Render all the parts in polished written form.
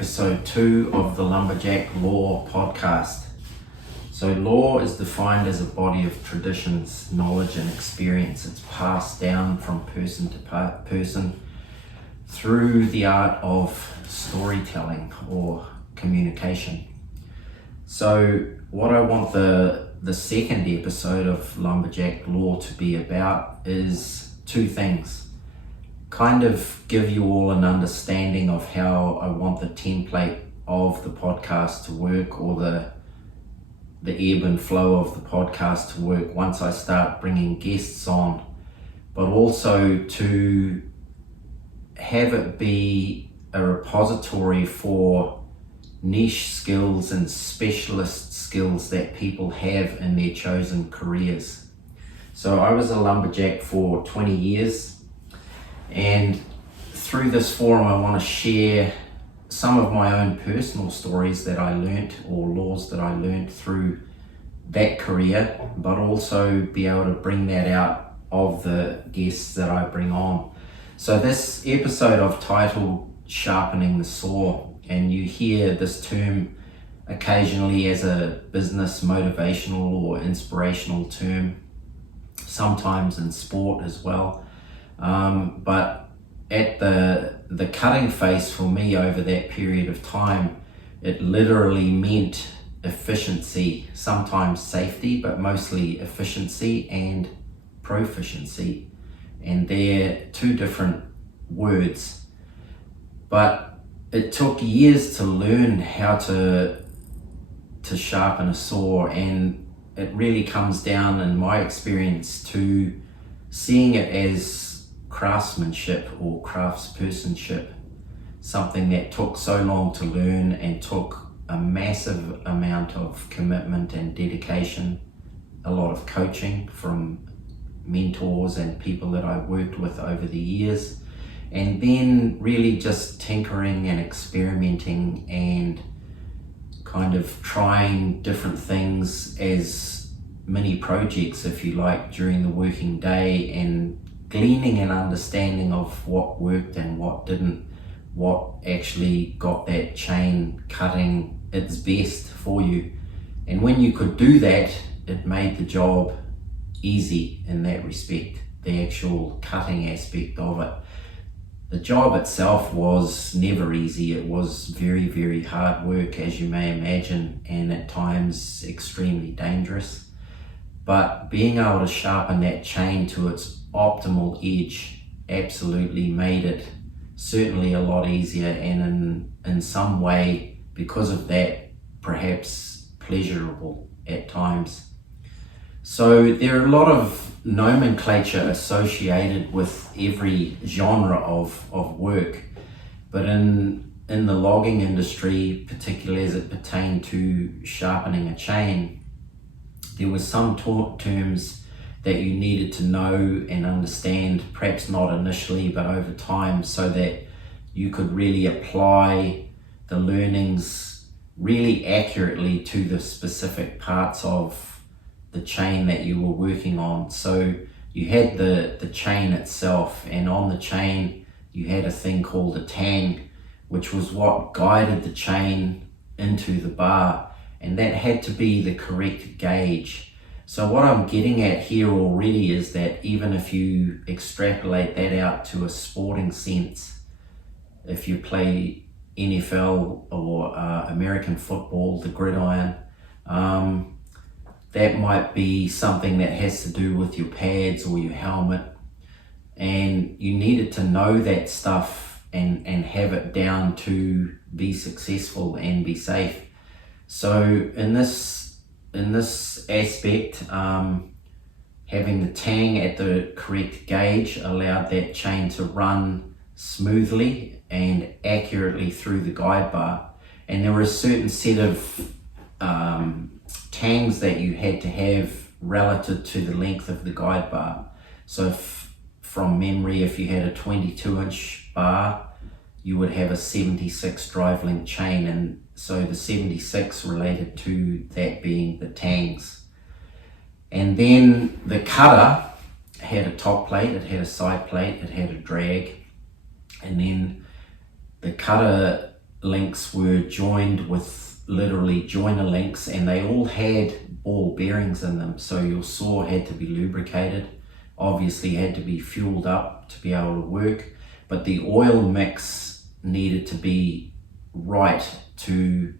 episode 2 of the Lumberjack Lore Podcast. So lore is defined as a body of traditions, knowledge and experience. It's passed down from person to person through the art of storytelling or communication. So what I want the second episode of Lumberjack Lore to be about is two things. Kind of give you all an understanding of how I want the template of the podcast to work, or the ebb and flow of the podcast to work once I start bringing guests on, but also to have it be a repository for niche skills and specialist skills that people have in their chosen careers. So I was a lumberjack for 20 years, and through this forum I want to share some of my own personal stories that I learnt, or laws that I learnt through that career, but also be able to bring that out of the guests that I bring on. So this episode I've titled Sharpening the Saw, and you hear this term occasionally as a business motivational or inspirational term, sometimes in sport as well. But at the cutting phase for me over that period of time, it literally meant efficiency, sometimes safety, but mostly efficiency and proficiency. And they're two different words. But it took years to learn how to sharpen a saw, and it really comes down, in my experience, to seeing it as craftsmanship or craftspersonship, something that took so long to learn and took a massive amount of commitment and dedication, a lot of coaching from mentors and people that I worked with over the years, and then really just tinkering and experimenting and kind of trying different things as mini projects, if you like, during the working day, and gleaning an understanding of what worked and what didn't, what actually got that chain cutting its best for you. And when you could do that, it made the job easy in that respect, the actual cutting aspect of it. The job itself was never easy. It was very, very hard work, as you may imagine, and at times extremely dangerous. But being able to sharpen that chain to its optimal edge absolutely made it certainly a lot easier, and in some way, because of that, perhaps pleasurable at times. So there are a lot of nomenclature associated with every genre of work, but in the logging industry, particularly as it pertained to sharpening a chain, there were some terms that you needed to know and understand, perhaps not initially, but over time, so that you could really apply the learnings really accurately to the specific parts of the chain that you were working on. So you had the chain itself, and on the chain you had a thing called a tang, which was what guided the chain into the bar, and that had to be the correct gauge. So what I'm getting at here already is that even if you extrapolate that out to a sporting sense, if you play NFL or American football, the gridiron, that might be something that has to do with your pads or your helmet, and you needed to know that stuff and have it down to be successful and be safe. So in this aspect, having the tang at the correct gauge allowed that chain to run smoothly and accurately through the guide bar. And there were a certain set of tangs that you had to have relative to the length of the guide bar. So from memory, if you had a 22-inch bar, you would have a 76 drive link chain, and so the 76 related to that being the tangs. And then the cutter had a top plate, it had a side plate, it had a drag, and then the cutter links were joined with literally joiner links, and they all had ball bearings in them. So your saw had to be lubricated, obviously had to be fueled up to be able to work, but the oil mix needed to be right to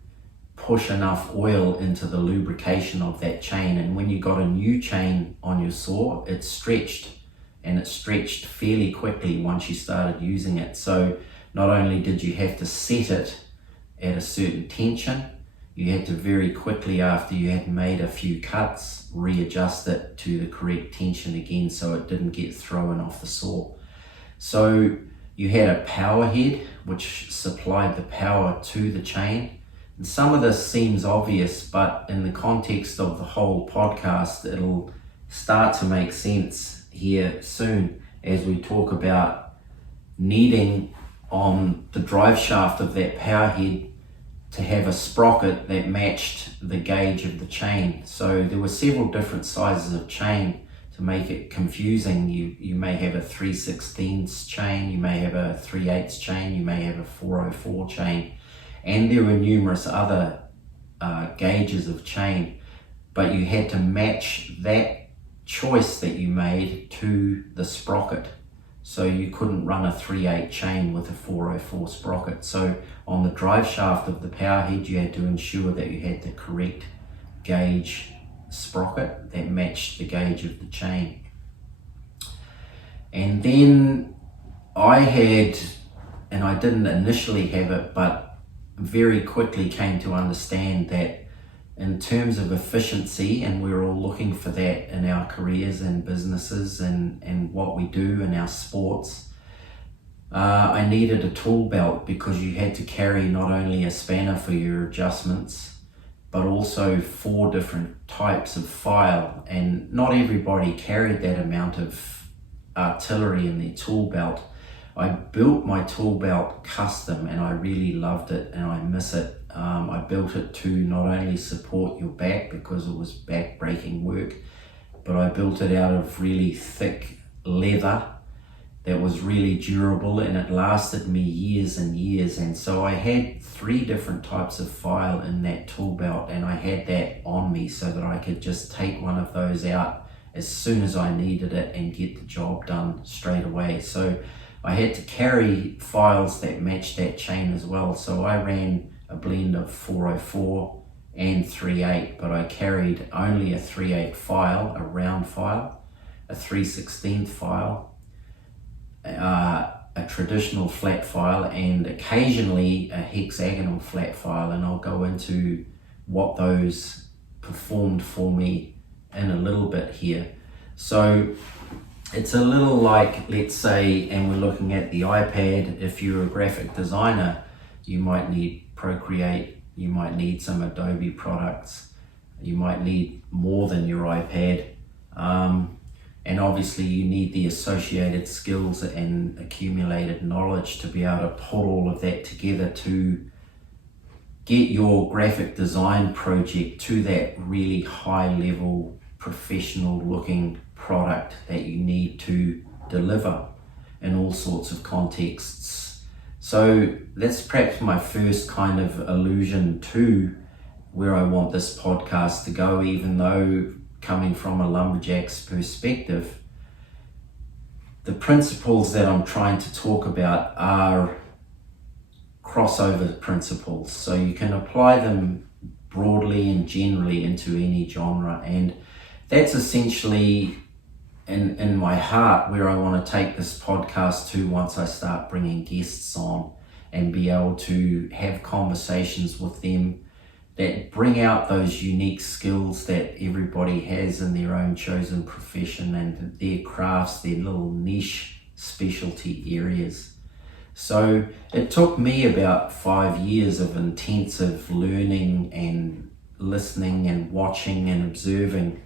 push enough oil into the lubrication of that chain. And when you got a new chain on your saw, it stretched, and it stretched fairly quickly once you started using it. So not only did you have to set it at a certain tension, you had to very quickly, after you had made a few cuts, readjust it to the correct tension again so it didn't get thrown off the saw. So you had a power head which supplied the power to the chain. And some of this seems obvious, but in the context of the whole podcast, it'll start to make sense here soon as we talk about needing on the drive shaft of that power head to have a sprocket that matched the gauge of the chain. So there were several different sizes of chain to make it confusing. You may have a 3/16 chain, you may have a 3/8 chain, you may have a 404 chain, and there were numerous other gauges of chain, but you had to match that choice that you made to the sprocket. So you couldn't run a 3/8 chain with a 404 sprocket. So on the drive shaft of the power head, you had to ensure that you had the correct gauge sprocket that matched the gauge of the chain. And then I had, and I didn't initially have it, but very quickly came to understand that in terms of efficiency, and we're all looking for that in our careers and businesses and what we do in our sports, I needed a tool belt, because you had to carry not only a spanner for your adjustments, but also 4 different types of file, and not everybody carried that amount of artillery in their tool belt. I built my tool belt custom, and I really loved it and I miss it. I built it to not only support your back, because it was back breaking work, but I built it out of really thick leather that was really durable, and it lasted me years and years. And so I had 3 different types of file in that tool belt, and I had that on me so that I could just take one of those out as soon as I needed it and get the job done straight away. So I had to carry files that matched that chain as well. So I ran a blend of 404 and 3/8, but I carried only a 3/8 file, a round file, a 3/16 file, a traditional flat file, and occasionally a hexagonal flat file, and I'll go into what those performed for me in a little bit here. So it's a little like, let's say, and we're looking at the iPad, if you're a graphic designer, you might need Procreate, you might need some Adobe products, you might need more than your iPad, and obviously you need the associated skills and accumulated knowledge to be able to put all of that together to get your graphic design project to that really high level, professional looking product that you need to deliver in all sorts of contexts. So that's perhaps my first kind of allusion to where I want this podcast to go, even though coming from a lumberjack's perspective, the principles that I'm trying to talk about are crossover principles. So you can apply them broadly and generally into any genre, and that's essentially in my heart where I want to take this podcast to once I start bringing guests on and be able to have conversations with them that bring out those unique skills that everybody has in their own chosen profession and their crafts, their little niche specialty areas. So it took me about 5 years of intensive learning and listening and watching and observing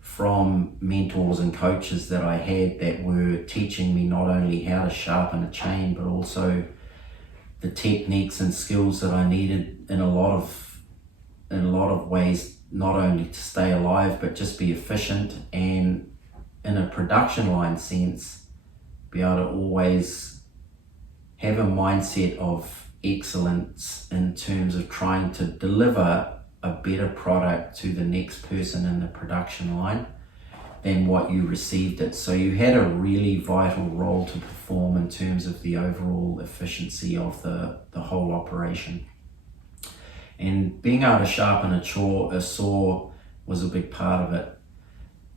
from mentors and coaches that I had that were teaching me not only how to sharpen a chain, but also the techniques and skills that I needed in a lot of ways, not only to stay alive, but just be efficient, and in a production line sense, be able to always have a mindset of excellence in terms of trying to deliver a better product to the next person in the production line than what you received it. So you had a really vital role to perform in terms of the overall efficiency of the whole operation. And being able to sharpen a saw was a big part of it.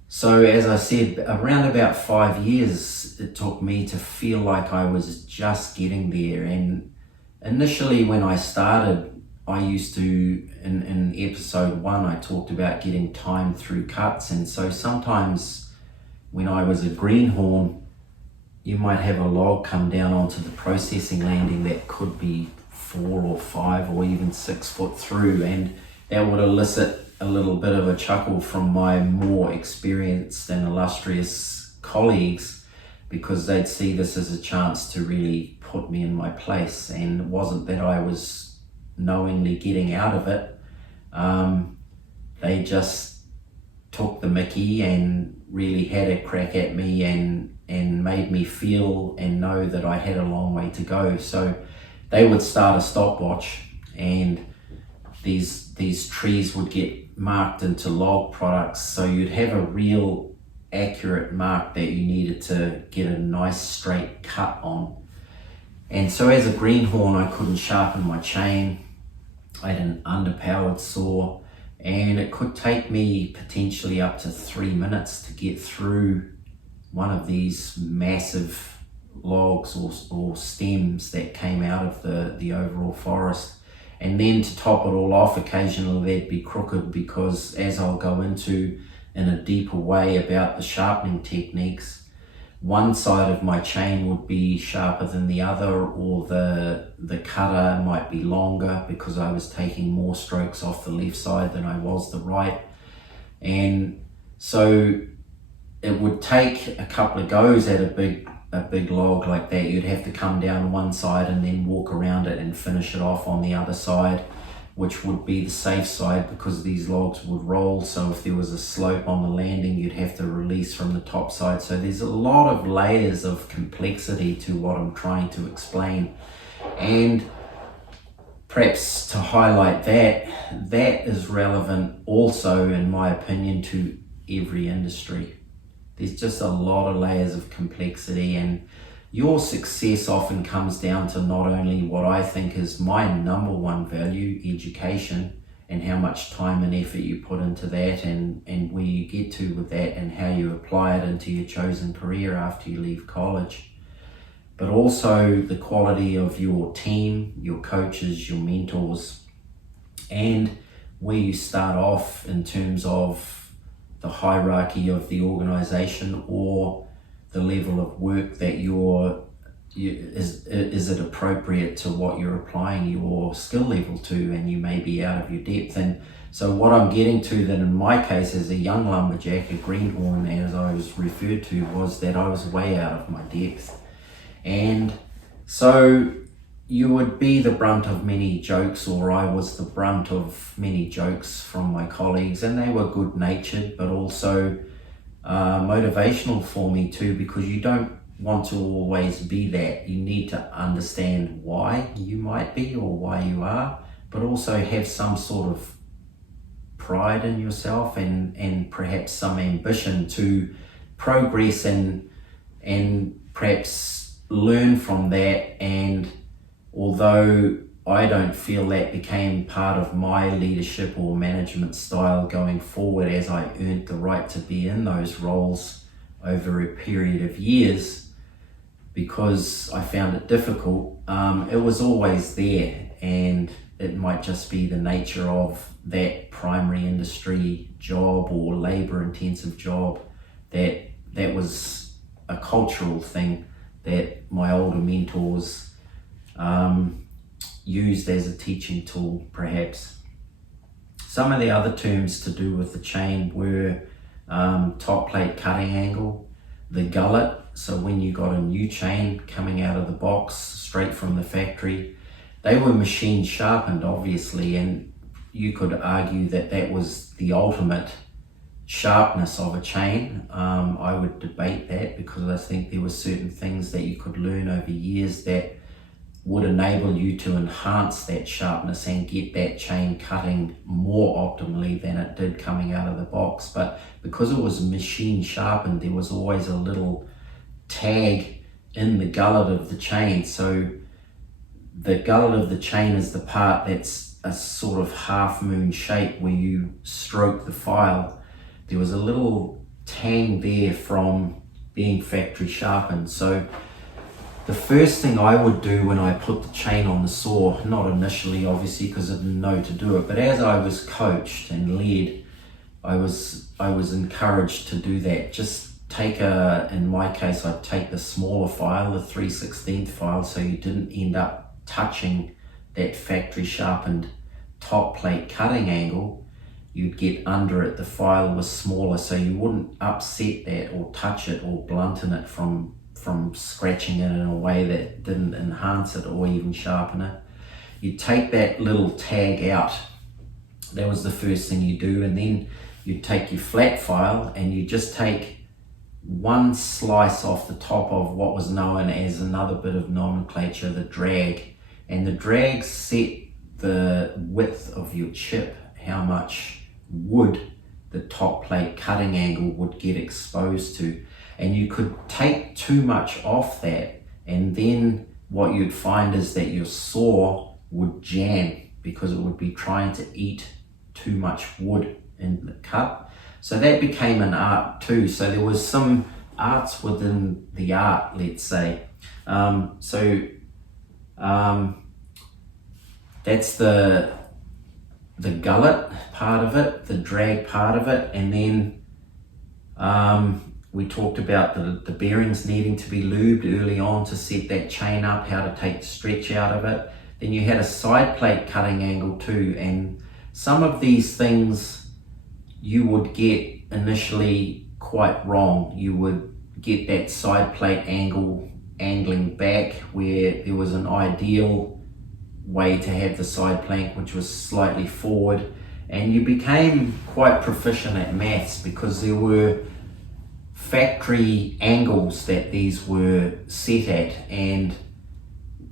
So as I said, around about 5 years it took me to feel like I was just getting there. And initially when I started, I used to, in episode 1, I talked about getting time through cuts. And so sometimes when I was a greenhorn, you might have a log come down onto the processing landing that could be 4 or 5 or even 6 foot through, and that would elicit a little bit of a chuckle from my more experienced and illustrious colleagues, because they'd see this as a chance to really put me in my place. And it wasn't that I was knowingly getting out of it. They just took the mickey and really had a crack at me and made me feel and know that I had a long way to go. So they would start a stopwatch, and these trees would get marked into log products, so you'd have a real accurate mark that you needed to get a nice straight cut on. And so as a greenhorn, I couldn't sharpen my chain. I had an underpowered saw, and it could take me potentially up to 3 minutes to get through one of these massive logs or stems that came out of the overall forest. And then to top it all off, occasionally they'd be crooked, because as I'll go into in a deeper way about the sharpening techniques, one side of my chain would be sharper than the other, or the cutter might be longer because I was taking more strokes off the left side than I was the right. And so it would take a couple of goes at a big log like that. You'd have to come down one side and then walk around it and finish it off on the other side, which would be the safe side, because these logs would roll. So if there was a slope on the landing, you'd have to release from the top side. So there's a lot of layers of complexity to what I'm trying to explain. And perhaps to highlight that is relevant also, in my opinion, to every industry. There's just a lot of layers of complexity, and your success often comes down to not only what I think is my number one value, education, and how much time and effort you put into that, and where you get to with that, and how you apply it into your chosen career after you leave college. But also the quality of your team, your coaches, your mentors, and where you start off in terms of the hierarchy of the organization, or the level of work that is it appropriate to what you're applying your skill level to, and you may be out of your depth. And so what I'm getting to, that in my case as a young lumberjack, a greenhorn as I was referred to, was that I was way out of my depth. And so you would be the brunt of many jokes, or I was the brunt of many jokes from my colleagues, and they were good natured but also motivational for me too, because you don't want to always be that. You need to understand why you might be, or why you are, but also have some sort of pride in yourself, and perhaps some ambition to progress and perhaps learn from that. And although I don't feel that became part of my leadership or management style going forward, as I earned the right to be in those roles over a period of years, because I found it difficult, it was always there. And it might just be the nature of that primary industry job or labor intensive job, that was a cultural thing that my older mentors used as a teaching tool, perhaps. Some of the other terms to do with the chain were top plate cutting angle, the gullet. So when you got a new chain coming out of the box straight from the factory, they were machine sharpened, obviously, and you could argue that that was the ultimate sharpness of a chain. I would debate that, because I think there were certain things that you could learn over years that would enable you to enhance that sharpness and get that chain cutting more optimally than it did coming out of the box. But because it was machine sharpened, there was always a little tag in the gullet of the chain. So the gullet of the chain is the part that's a sort of half moon shape where you stroke the file. There was a little tang there from being factory sharpened. So the first thing I would do when I put the chain on the saw, not initially obviously because I didn't know to do it, but as I was coached and led, I was encouraged to do that. Just take in my case, I'd take the smaller file, the 3/16 file, so you didn't end up touching that factory sharpened top plate cutting angle. You'd get under it, the file was smaller, so you wouldn't upset that or touch it or blunten it from scratching it in a way that didn't enhance it or even sharpen it. You take that little tag out. That was the first thing you do, and then you take your flat file and you just take one slice off the top of what was known as, another bit of nomenclature, the drag. And the drag set the width of your chip, how much wood the top plate cutting angle would get exposed to. And you could take too much off that, and then what you'd find is that your saw would jam because it would be trying to eat too much wood in the cut. So that became an art too. So there was some arts within the art, let's say. That's the gullet part of it, the drag part of it, and then we talked about the bearings needing to be lubed early on to set that chain up, how to take the stretch out of it. Then you had a side plate cutting angle too, and some of these things you would get initially quite wrong. You would get that side plate angling back where there was an ideal way to have the side plank, which was slightly forward, and you became quite proficient at maths because there were factory angles that these were set at. And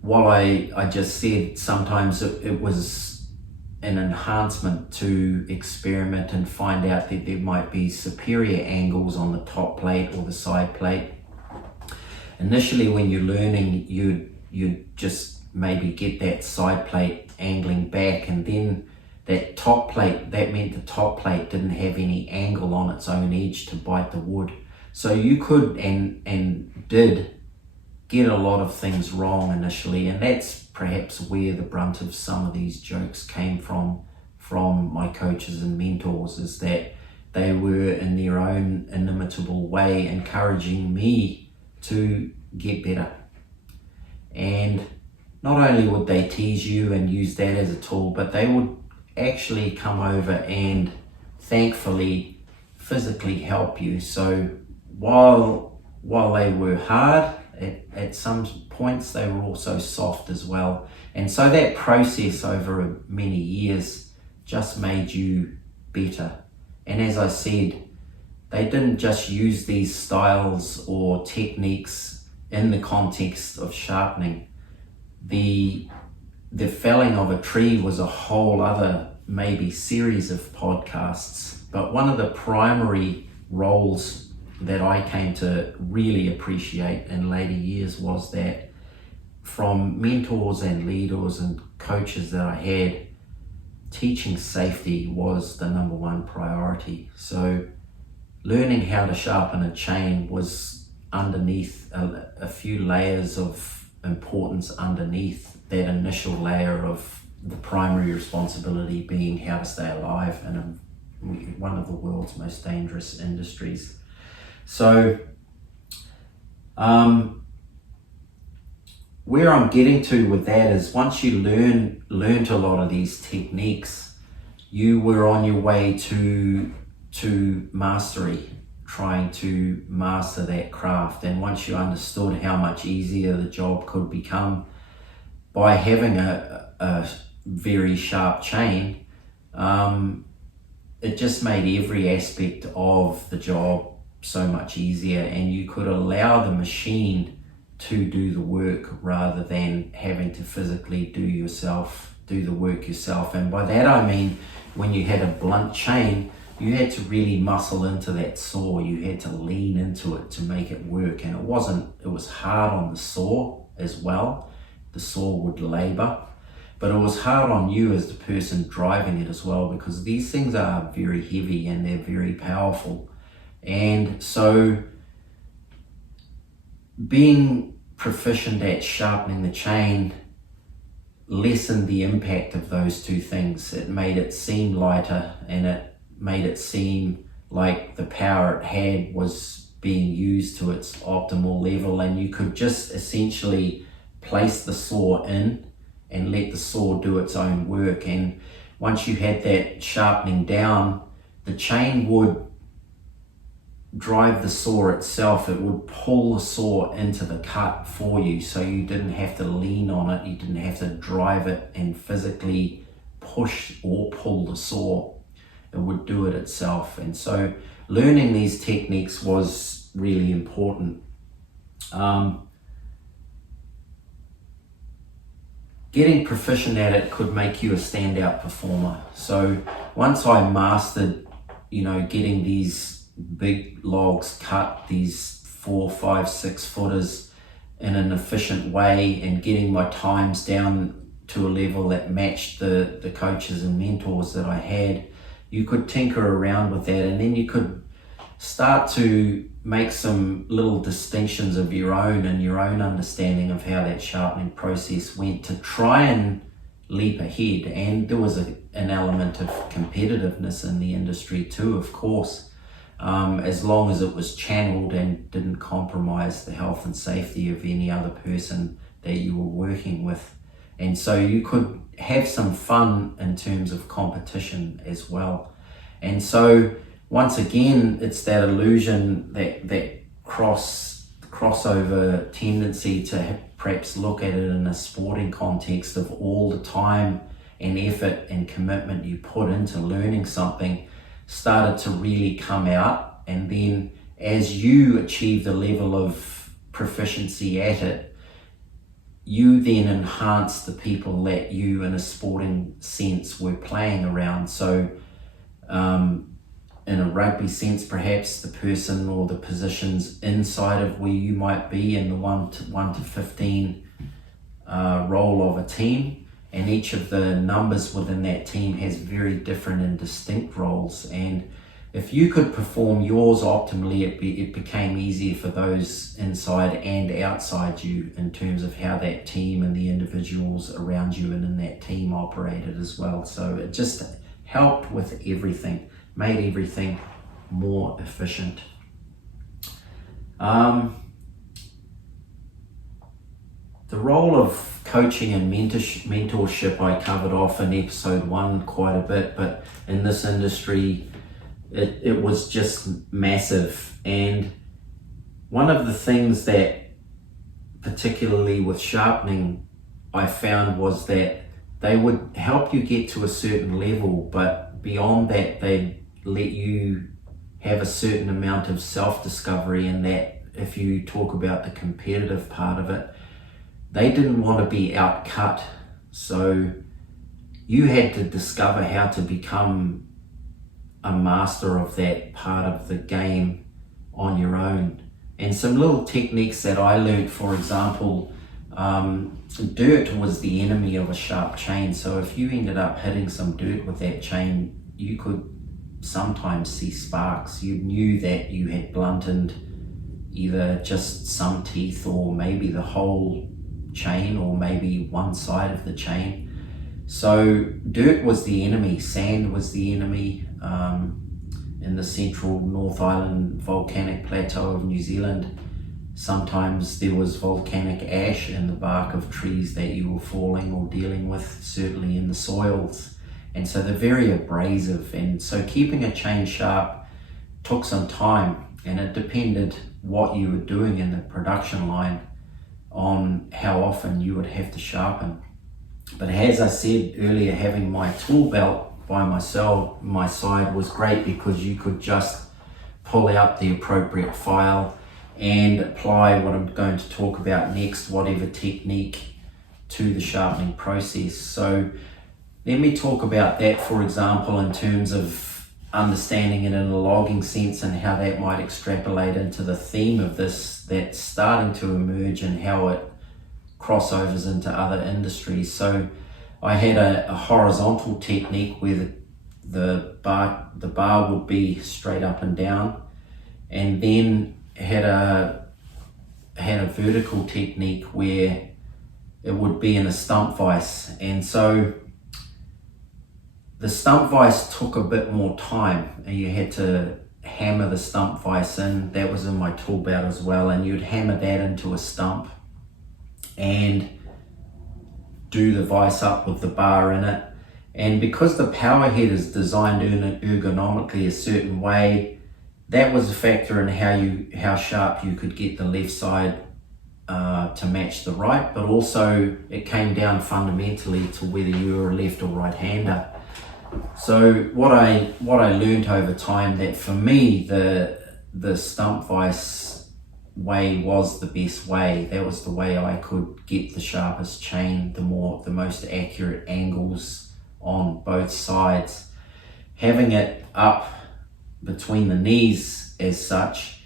while I just said sometimes it was an enhancement to experiment and find out that there might be superior angles on the top plate or the side plate. Initially when you're learning, you'd just maybe get that side plate angling back, and then that top plate, that meant the top plate didn't have any angle on its own edge to bite the wood. So you could and did get a lot of things wrong initially, and that's perhaps where the brunt of some of these jokes came from my coaches and mentors, is that they were in their own inimitable way encouraging me to get better. And not only would they tease you and use that as a tool, but they would actually come over and thankfully physically help you. So while they were hard, at some points they were also soft as well. And so that process over many years just made you better. And as I said, they didn't just use these styles or techniques in the context of sharpening. The felling of a tree was a whole other maybe series of podcasts, but one of the primary roles that I came to really appreciate in later years was that from mentors and leaders and coaches that I had, teaching safety was the number one priority. So learning how to sharpen a chain was underneath a few layers of importance underneath that initial layer of the primary responsibility being how to stay alive in one of the world's most dangerous industries. So where I'm getting to with that is once you learned a lot of these techniques, you were on your way to mastery, trying to master that craft. And once you understood how much easier the job could become by having a very sharp chain, it just made every aspect of the job so much easier, and you could allow the machine to do the work rather than having to physically do the work yourself. And by that I mean, when you had a blunt chain, you had to really muscle into that saw. You had to lean into it to make it work. And it was hard on the saw as well. The saw would labor, but it was hard on you as the person driving it as well, because these things are very heavy and they're very powerful. And so being proficient at sharpening the chain lessened the impact of those two things. It made it seem lighter, and it made it seem like the power it had was being used to its optimal level, and you could just essentially place the saw in and let the saw do its own work. And once you had that sharpening down, the chain would drive the saw itself. It would pull the saw into the cut for you, so you didn't have to lean on it, you didn't have to drive it and physically push or pull the saw. It would do it itself. And so learning these techniques was really important. Getting proficient at it could make you a standout performer. So once I mastered, getting these big logs cut, these 4, 5, 6 footers in an efficient way, and getting my times down to a level that matched the coaches and mentors that I had, you could tinker around with that, and then you could start to make some little distinctions of your own and your own understanding of how that sharpening process went to try and leap ahead. And there was an element of competitiveness in the industry too, of course, as long as it was channeled and didn't compromise the health and safety of any other person that you were working with. And so you could have some fun in terms of competition as well. And so once again, it's that illusion, that crossover tendency to perhaps look at it in a sporting context of all the time and effort and commitment you put into learning something started to really come out. And then as you achieved a level of proficiency at it, you then enhance the people that you, in a sporting sense, were playing around. So in a rugby sense, perhaps the person or the positions inside of where you might be in the 1 to 15 role of a team, and each of the numbers within that team has very different and distinct roles. And if you could perform yours optimally, it became easier for those inside and outside you in terms of how that team and the individuals around you and in that team operated as well. So it just helped with everything, made everything more efficient. The role of coaching and mentorship I covered off in episode 1 quite a bit, but in this industry it was just massive. And one of the things that, particularly with sharpening, I found was that they would help you get to a certain level, but beyond that they'd let you have a certain amount of self-discovery. And that, if you talk about the competitive part of it, they didn't want to be outcut, so you had to discover how to become a master of that part of the game on your own. And some little techniques that I learned, for example, dirt was the enemy of a sharp chain. So if you ended up hitting some dirt with that chain, you could sometimes see sparks. You knew that you had blunted either just some teeth, or maybe the whole chain, or maybe one side of the chain. So dirt was the enemy, sand was the enemy. In the central North Island volcanic plateau of New Zealand, sometimes there was volcanic ash in the bark of trees that you were falling or dealing with, certainly in the soils. And so they're very abrasive, and so keeping a chain sharp took some time, and it depended what you were doing in the production line on how often you would have to sharpen. But as I said earlier, having my tool belt by my side was great, because you could just pull out the appropriate file and apply what I'm going to talk about next, whatever technique, to the sharpening process. So let me talk about that, for example, in terms of understanding it in a logging sense and how that might extrapolate into the theme of this that's starting to emerge and how it crossovers into other industries. So I had a horizontal technique where the bar would be straight up and down, and then had a vertical technique where it would be in a stump vise. And so the stump vise took a bit more time, and you had to hammer the stump vise in. That was in my tool belt as well, and you'd hammer that into a stump and do the vise up with the bar in it. And because the power head is designed ergonomically a certain way, that was a factor in how sharp you could get the left side to match the right, but also it came down fundamentally to whether you were a left or right hander. So what I learned over time, that for me the stump vise way was the best way. That was the way I could get the sharpest chain, the most accurate angles on both sides. Having it up between the knees as such,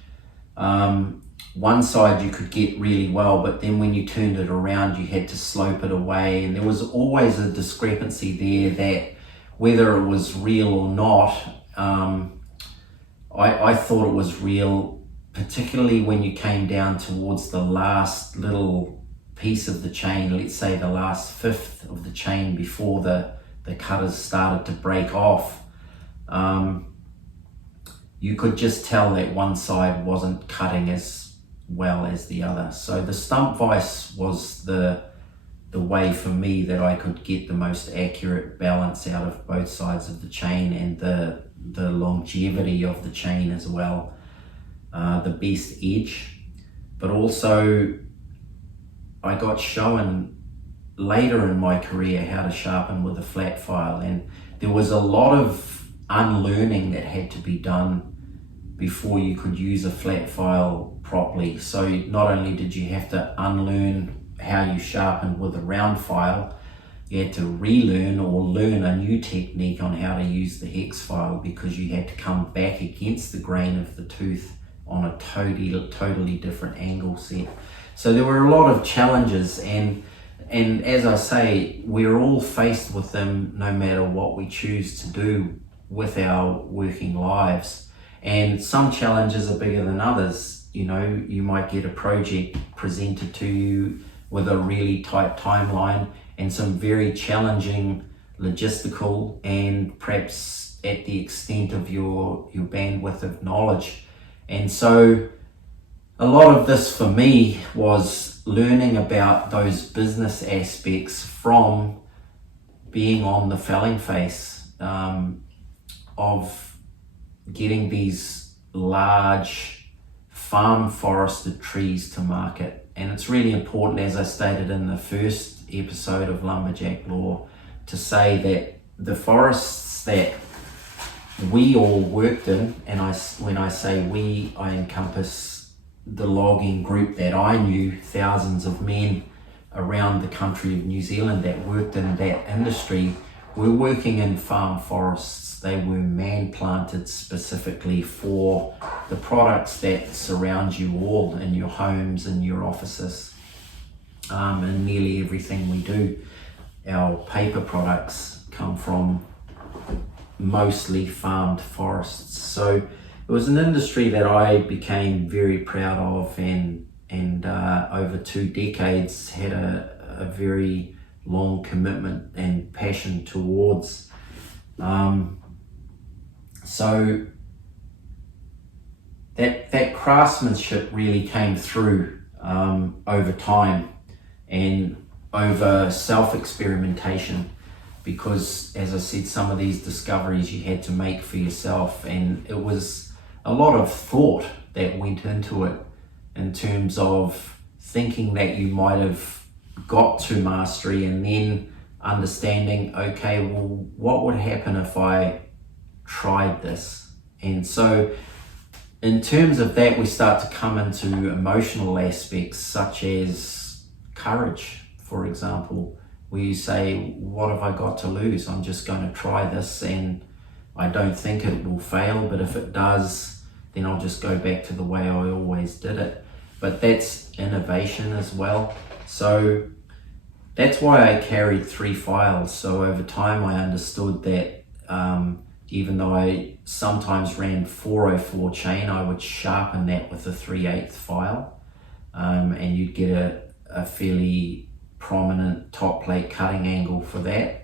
one side you could get really well, but then when you turned it around you had to slope it away, and there was always a discrepancy there that whether it was real or not, I thought it was real, particularly when you came down towards the last little piece of the chain, let's say the last fifth of the chain before the cutters started to break off. You could just tell that one side wasn't cutting as well as the other. So the stump vise was the way for me that I could get the most accurate balance out of both sides of the chain, and the longevity of the chain as well. The best edge, but also I got shown later in my career how to sharpen with a flat file, and there was a lot of unlearning that had to be done before you could use a flat file properly. So not only did you have to unlearn how you sharpened with a round file, you had to relearn or learn a new technique on how to use the hex file, because you had to come back against the grain of the tooth on a totally different angle set. So there were a lot of challenges, and as I say, we're all faced with them no matter what we choose to do with our working lives. And some challenges are bigger than others. You know, you might get a project presented to you with a really tight timeline and some very challenging logistical and perhaps at the extent of your bandwidth of knowledge. And so a lot of this for me was learning about those business aspects from being on the felling face, of getting these large farm forested trees to market. And it's really important, as I stated in the first episode of Lumberjack Lore, to say that the forests that we all worked in, and when I say we, I encompass the logging group that I knew, thousands of men around the country of New Zealand that worked in that industry, were working in farm forests. They were man-planted specifically for the products that surround you all in your homes and your offices, and nearly everything we do. Our paper products come from mostly farmed forests. So it was an industry that I became very proud of, and over 2 decades had a very long commitment and passion towards. So that craftsmanship really came through over time and over self-experimentation, because as I said, some of these discoveries you had to make for yourself, and it was a lot of thought that went into it in terms of thinking that you might have got to mastery and then understanding, okay, well, what would happen if I tried this? And so in terms of that, we start to come into emotional aspects such as courage, for example, where you say, what have I got to lose? I'm just going to try this, and I don't think it will fail, but if it does, then I'll just go back to the way I always did it. But that's innovation as well. So that's why I carried 3 files. So over time I understood that even though I sometimes ran 404 chain, I would sharpen that with a 3/8 file, and you'd get a fairly prominent top plate cutting angle for that.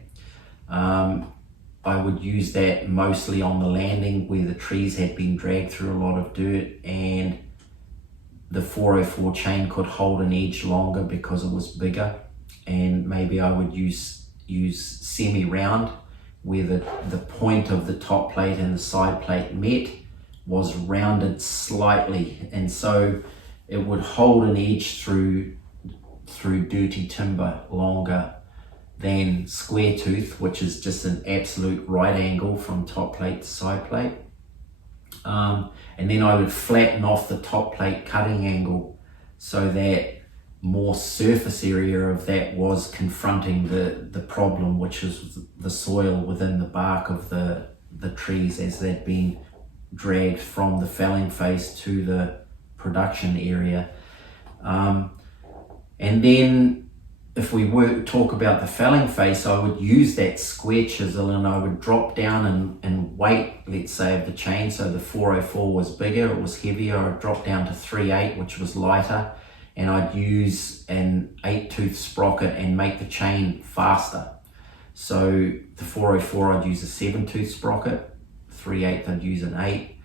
I would use that mostly on the landing where the trees had been dragged through a lot of dirt, and the 404 chain could hold an edge longer because it was bigger. And maybe I would use semi-round, where the point of the top plate and the side plate met was rounded slightly, and so it would hold an edge through dirty timber longer than square tooth, which is just an absolute right angle from top plate to side plate. And then I would flatten off the top plate cutting angle so that more surface area of that was confronting the problem, which is the soil within the bark of the trees as they'd been dragged from the felling phase to the production area. And then if we talk about the felling face, I would use that square chisel and I would drop down and weight, let's say, of the chain. So the 404 was bigger, it was heavier. I'd drop down to 3/8, which was lighter, and I'd use an 8-tooth sprocket and make the chain faster. So the 404, I'd use a 7-tooth sprocket, 3/8, I'd use an 8,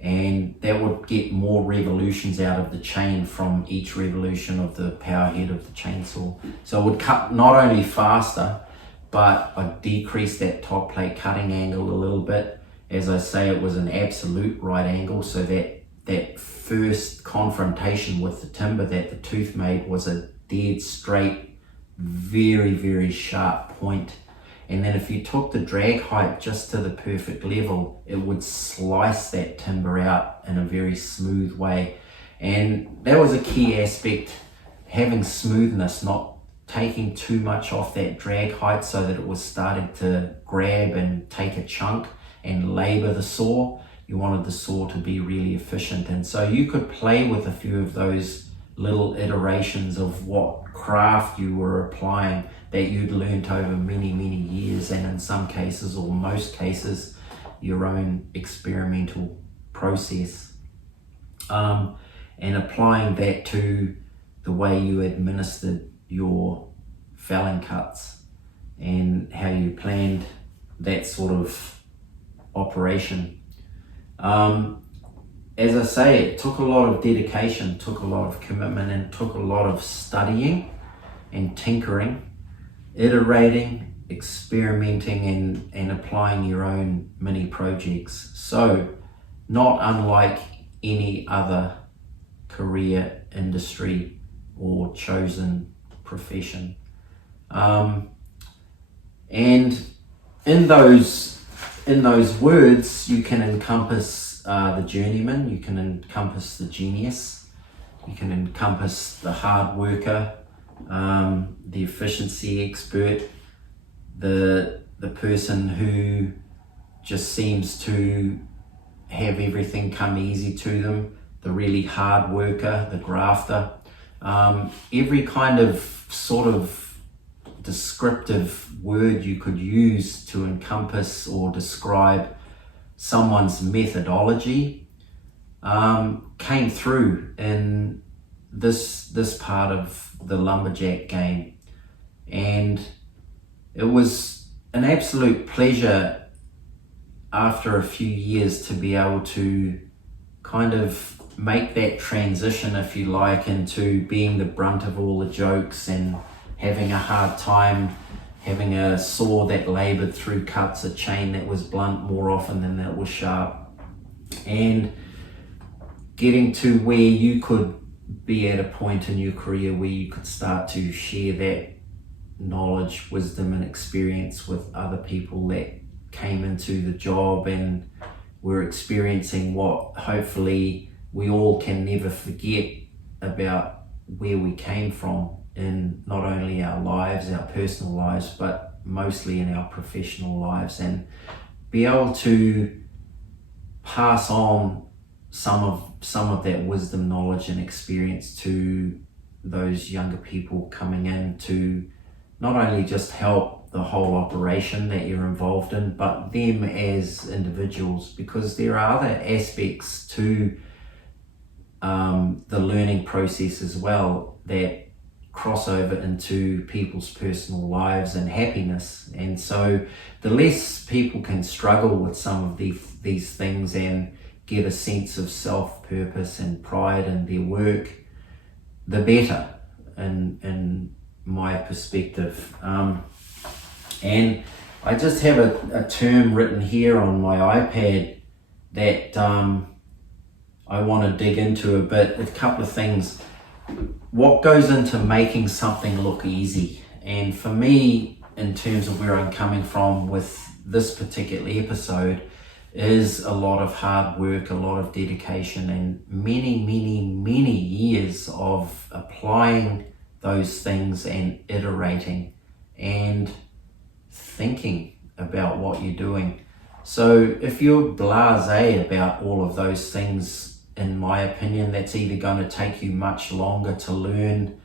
and that would get more revolutions out of the chain from each revolution of the power head of the chainsaw. So it would cut not only faster, but I'd decrease that top plate cutting angle a little bit. As I say, it was an absolute right angle, so that first confrontation with the timber that the tooth made was a dead straight, very, very sharp point. And then if you took the drag height just to the perfect level, it would slice that timber out in a very smooth way. And that was a key aspect, having smoothness, not taking too much off that drag height so that it was starting to grab and take a chunk and labor the saw. You wanted the saw to be really efficient. And so you could play with a few of those little iterations of what craft you were applying that you'd learnt over many, many years, and in some cases, or most cases, your own experimental process. And applying that to the way you administered your felling cuts and how you planned that sort of operation. As I say, it took a lot of dedication, took a lot of commitment, and took a lot of studying and tinkering, iterating, experimenting, and applying your own mini projects. So not unlike any other career, industry, or chosen profession. And in those words, you can encompass the journeyman, you can encompass the genius, you can encompass the hard worker, the efficiency expert, the person who just seems to have everything come easy to them, the really hard worker, the grafter. Every kind of sort of descriptive word you could use to encompass or describe someone's methodology came through in this part of the lumberjack game. And it was an absolute pleasure after a few years to be able to kind of make that transition, if you like, into being the brunt of all the jokes and having a hard time having a saw that labored through cuts, a chain that was blunt more often than that was sharp, and getting to where you could be at a point in your career where you could start to share that knowledge, wisdom, and experience with other people that came into the job and we're experiencing what hopefully we all can never forget about where we came from in not only our lives, our personal lives, but mostly in our professional lives, and be able to pass on some of that wisdom, knowledge and experience to those younger people coming in to not only just help the whole operation that you're involved in, but them as individuals, because there are other aspects to the learning process as well that cross over into people's personal lives and happiness. And so the less people can struggle with some of these things and get a sense of self-purpose and pride in their work, the better in my perspective. And I just have a term written here on my iPad that I want to dig into a bit. A couple of things. What goes into making something look easy? And for me, in terms of where I'm coming from with this particular episode, is a lot of hard work, a lot of dedication, and many years of applying those things and iterating and thinking about what you're doing. So if you're blasé about all of those things, in my opinion, that's either going to take you much longer to learn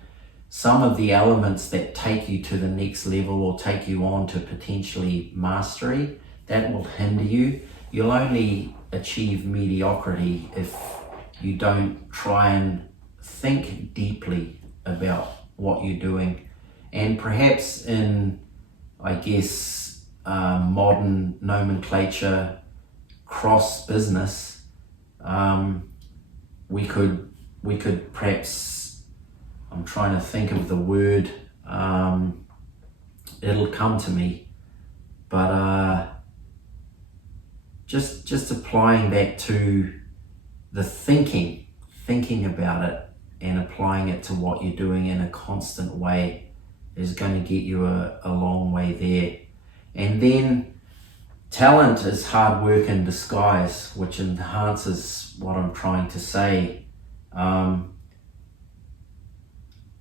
some of the elements that take you to the next level or take you on to potentially mastery. That will hinder you. You'll only achieve mediocrity if you don't try and think deeply about what you're doing. And perhaps in, I guess, modern nomenclature, cross business, we could perhaps, I'm trying to think of the word, it'll come to me, but just applying that to the thinking about it and applying it to what you're doing in a constant way is going to get you a long way there. And then talent is hard work in disguise, which enhances what I'm trying to say. I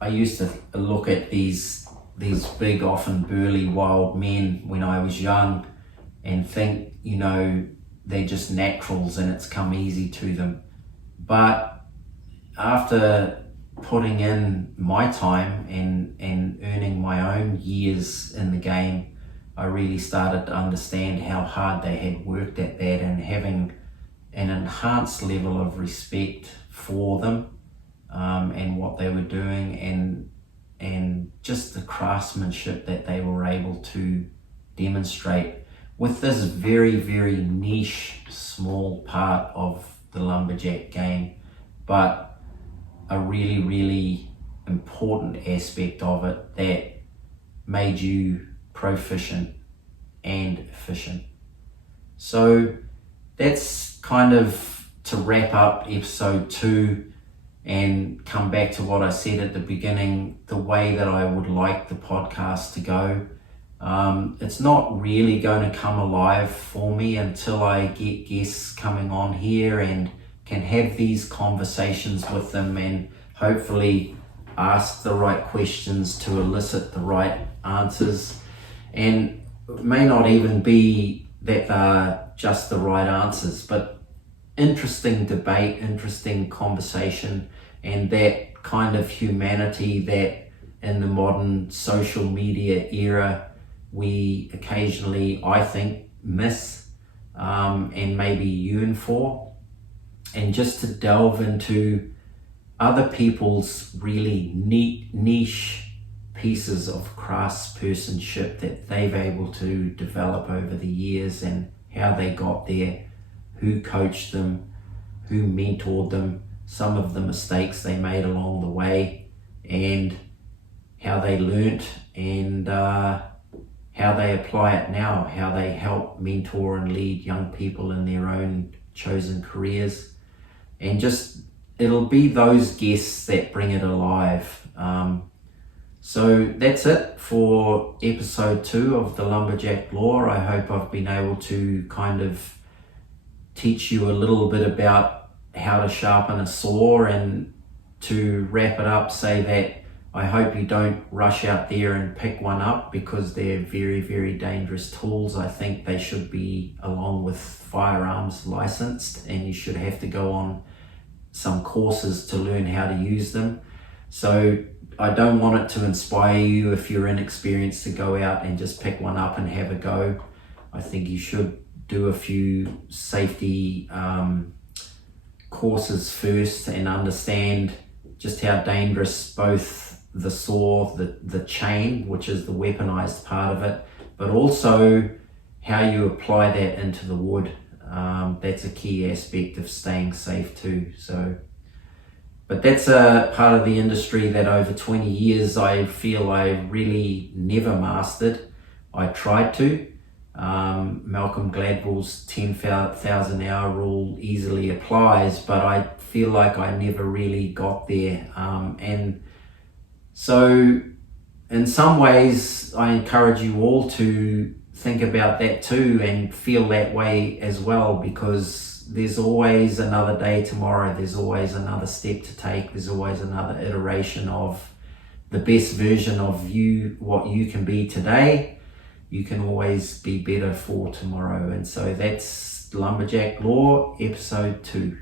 used to look at these big, often burly, wild men when I was young and think, they're just naturals and it's come easy to them. But after putting in my time and earning my own years in the game, I really started to understand how hard they had worked at that, and having an enhanced level of respect for them and what they were doing, and just the craftsmanship that they were able to demonstrate with this very, very niche, small part of the lumberjack game, but a really, really important aspect of it that made you proficient and efficient. So that's kind of to wrap up episode 2 and come back to what I said at the beginning, the way that I would like the podcast to go. It's not really going to come alive for me until I get guests coming on here and can have these conversations with them and hopefully ask the right questions to elicit the right answers. And it may not even be that they're just the right answers, but interesting debate, interesting conversation, and that kind of humanity that in the modern social media era we occasionally, I think, miss and maybe yearn for. And just to delve into other people's really neat niche pieces of craftspersonship that they've able to develop over the years, and how they got there, who coached them, who mentored them, some of the mistakes they made along the way, and how they learnt, and how they apply it now, how they help mentor and lead young people in their own chosen careers. And just, it'll be those guests that bring it alive. So that's it for episode 2 of the Lumberjack Lore. I hope I've been able to kind of teach you a little bit about how to sharpen a saw, and to wrap it up, say that I hope you don't rush out there and pick one up, because they're very, very dangerous tools. I think they should be, along with firearms, licensed, and you should have to go on some courses to learn how to use them. So I don't want it to inspire you, if you're inexperienced, to go out and just pick one up and have a go. I think you should do a few safety courses first, and understand just how dangerous both the saw, the chain, which is the weaponized part of it, but also how you apply that into the wood. That's a key aspect of staying safe too. So, but that's a part of the industry that over 20 years I feel I really never mastered. I tried to. Malcolm Gladwell's 10,000 hour rule easily applies, but I feel like I never really got there. And so in some ways, I encourage you all to think about that too, and feel that way as well, because there's always another day tomorrow. There's always another step to take. There's always another iteration of the best version of you, what you can be today. You can always be better for tomorrow. And so that's Lumberjack Lore, episode 2.